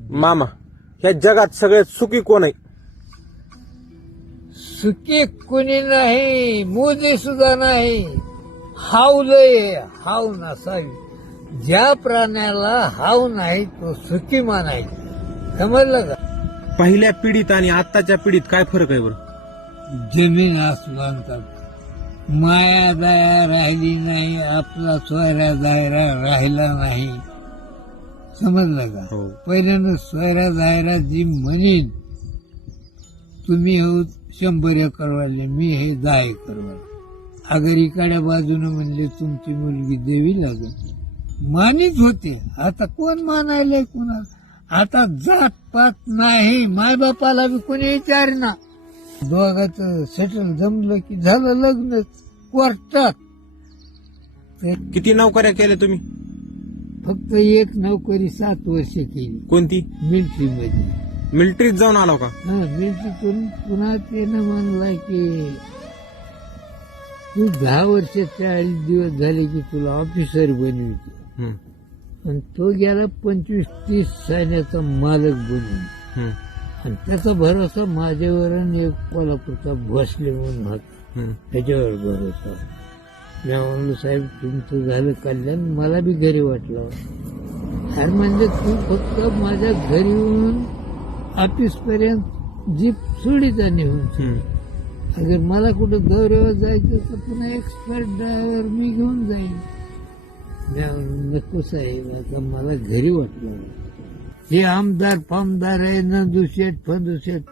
मामा, ह्या जगात सगळ्यात सुखी कोण आहे? सुखी कोणी नाही, मोदी सुद्धा नाही. हाव लय, हाव नसावी. ज्या प्राण्याला हाव नाही तो सुखी मानायचा. समजलं का? पहिल्या पिढीत आणि आत्ताच्या पिढीत काय फरक आहे बरं? जमीन आसमानचा. माया दया राहिली नाही, आपला सोयरा दायरा राहिला नाही. समजलं का? हो. पहिल्यानं सोयरा दायरा जी म्हणीन, तुम्ही हो 100 एकरवाले, मी हे 10 एकरवाले. अगर इकडच्या बाजूने म्हणले तुमची मुलगी देवी लागेल, मानित होते. आता कोण मानायलंय कुणाला? आता जात पात नाही, मायबापाला बी कोणी विचारना. दोघाचं सेटल जमलं की झालं लग्न कोर्टात. किती नोकऱ्या केल्या तुम्ही? फक्त एक नोकरी 7 वर्ष केली, कोणती? मिलिटरी मध्ये. मिलिटरीत जाऊन आलो का? मिलिटरीतून पुन्हा त्यानं म्हणला की तू 10 वर्ष 40 दिवस झाले की तुला ऑफिसर बनवितो. हम्म, आणि तो गेला 25-30 सैन्याचा मालक बनून. हम्म, आणि त्याचा भरोसा माझ्यावर आणि एक कोल्हापूरचा भोसले म्हणून होता, हम्म. त्याच्यावर भरोसा. मी म्हणलो साहेब तुमचं झालं कल्याण, मला बी घरी वाटलं. अरे म्हणजे तू फक्त माझ्या घरी येऊन ऑफिस पर्यंत जीप सोडीचा नेऊन. हम्म. अगर मला कुठं दौऱ्यावर जायचं तर पुन्हा एक्सपर्ट ड्रायव्हर मी घेऊन जाईन. मी म्हणलो, नको साहेब, आता मला घरी वाटलं. हे आमदार फामदार आहे, नंदुशेठ फंदुशेठ,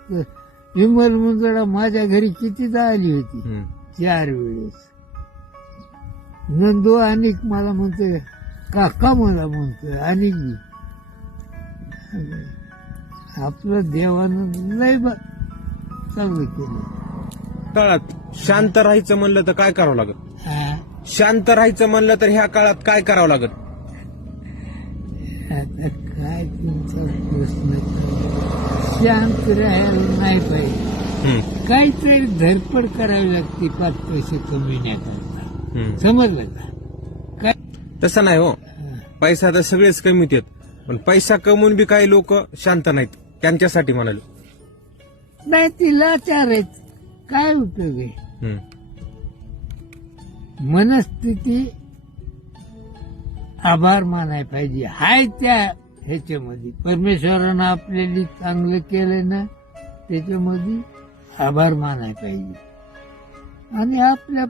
विमल मुंदडा माझ्या घरी कितीदा आली होती, हम्म. 4 वेळेस. नंदू आणि मला म्हणतोय काका, मला म्हणतोय आणि आपलं देवानं लय चांगलं केलं. काळात शांत राहायचं म्हणलं तर काय करावं लागत? शांत राहायचं म्हणलं तर ह्या काळात काय करावं लागत? आता काय तुमचा प्रश्न? शांत राहायला नाही पाहिजे, काहीतरी धडपड करावी लागते 5 पैसे कमविण्याकरता. समजलं का? काय तसं नाही हो. पैसा तर सगळेच कमीत येत, पण पैसा कमवून बी काही लोक शांत नाहीत. त्यांच्यासाठी म्हणालो. नाही, ती लाचार आहेत. काय उपयोग आहे? हम्म. मनस्थिती आभार मानाय पाहिजे. हाय त्या ह्याच्यामध्ये परमेश्वरानं आपल्याला चांगलं केलं ना, त्याच्यामध्ये आभार मानाय पाहिजे. आणि आपल्या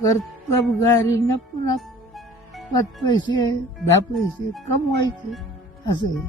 कर्तबगारीनं पुन्हा 5 पैसे 10 पैसे कमवायचे, असं आहे.